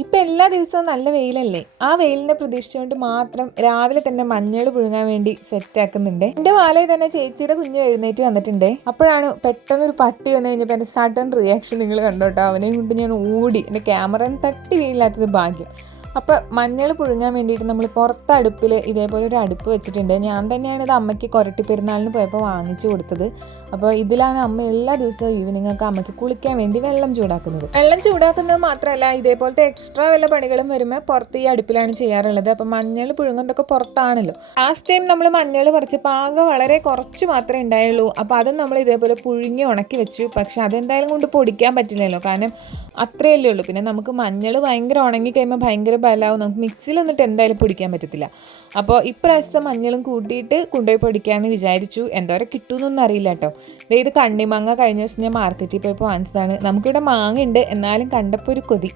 ഇപ്പം എല്ലാ ദിവസവും നല്ല വെയിലല്ലേ? ആ വെയിലിനെ പ്രതീക്ഷിച്ചുകൊണ്ട് മാത്രം രാവിലെ തന്നെ മഞ്ഞൾ പുഴുങ്ങാൻ വേണ്ടി സെറ്റാക്കുന്നുണ്ട്. എൻ്റെ വാലയിൽ തന്നെ ചേച്ചിയുടെ കുഞ്ഞ് എഴുന്നേറ്റ് വന്നിട്ടുണ്ട്. അപ്പോഴാണ് പെട്ടെന്നൊരു പട്ടി വന്നു കഴിഞ്ഞപ്പോൾ എൻ്റെ സഡൻ റിയാക്ഷൻ നിങ്ങൾ കണ്ടോട്ടോ. അവനെയും കൊണ്ട് ഞാൻ ഓടി. എൻ്റെ ക്യാമറ തട്ടി വീഴില്ലാത്തത് ഭാഗ്യം. അപ്പോൾ മഞ്ഞൾ പുഴുങ്ങാൻ വേണ്ടിയിട്ട് നമ്മൾ പുറത്ത് അടുപ്പിൽ ഇതേപോലെ ഒരു അടുപ്പ് വെച്ചിട്ടുണ്ട്. ഞാൻ തന്നെയാണ് ഇത് അമ്മയ്ക്ക് കൊരട്ടി പെരുന്നാളിന് പോയപ്പോൾ വാങ്ങിച്ചു കൊടുത്തത്. അപ്പോൾ ഇതിലാണ് അമ്മ എല്ലാ ദിവസവും ഈവനിങ്ങൊക്കെ അമ്മയ്ക്ക് കുളിക്കാൻ വേണ്ടി വെള്ളം ചൂടാക്കുന്നത്. വെള്ളം ചൂടാക്കുന്നത് മാത്രമല്ല, ഇതേപോലത്തെ എക്സ്ട്രാ വല്ല പണികളും വരുമ്പോൾ പുറത്ത് ഈ അടുപ്പിലാണ് ചെയ്യാറുള്ളത്. അപ്പം മഞ്ഞൾ പുഴുങ്ങുന്നതൊക്കെ പുറത്താണല്ലോ. ലാസ്റ്റ് ടൈം നമ്മൾ മഞ്ഞൾ പറിച്ച് പാകം വളരെ കുറച്ച് മാത്രമേ ഉണ്ടായുള്ളൂ. അപ്പോൾ അതും നമ്മൾ ഇതേപോലെ പുഴുങ്ങി ഉണക്കി വെച്ചു. പക്ഷെ അതെന്തായാലും കൊണ്ട് പൊടിക്കാൻ പറ്റില്ലല്ലോ, കാരണം അത്രയല്ലേ ഉള്ളൂ. പിന്നെ നമുക്ക് മഞ്ഞൾ ഭയങ്കര ഉണങ്ങി കഴിയുമ്പോൾ ഭയങ്കര ബലമാവും. നമുക്ക് മിക്സിയിൽ വന്നിട്ട് എന്തായാലും പൊടിക്കാൻ പറ്റത്തില്ല. അപ്പോൾ ഇപ്രാവശ്യത്തെ മഞ്ഞളും കൂട്ടിയിട്ട് കൊണ്ടുപോയി പൊടിക്കാമെന്ന് വിചാരിച്ചു. എന്തോരം കിട്ടുമെന്നൊന്നും അറിയില്ല കേട്ടോ. ഇത് കണ്ണിമാങ്ങ കഴിഞ്ഞ ദിവസം ഞാൻ മാർക്കറ്റിൽ പോയപ്പോൾ വാങ്ങിച്ചതാണ്. നമുക്കിവിടെ മാങ്ങ ഉണ്ട്, എന്നാലും കണ്ടപ്പോൾ ഒരു കൊതി.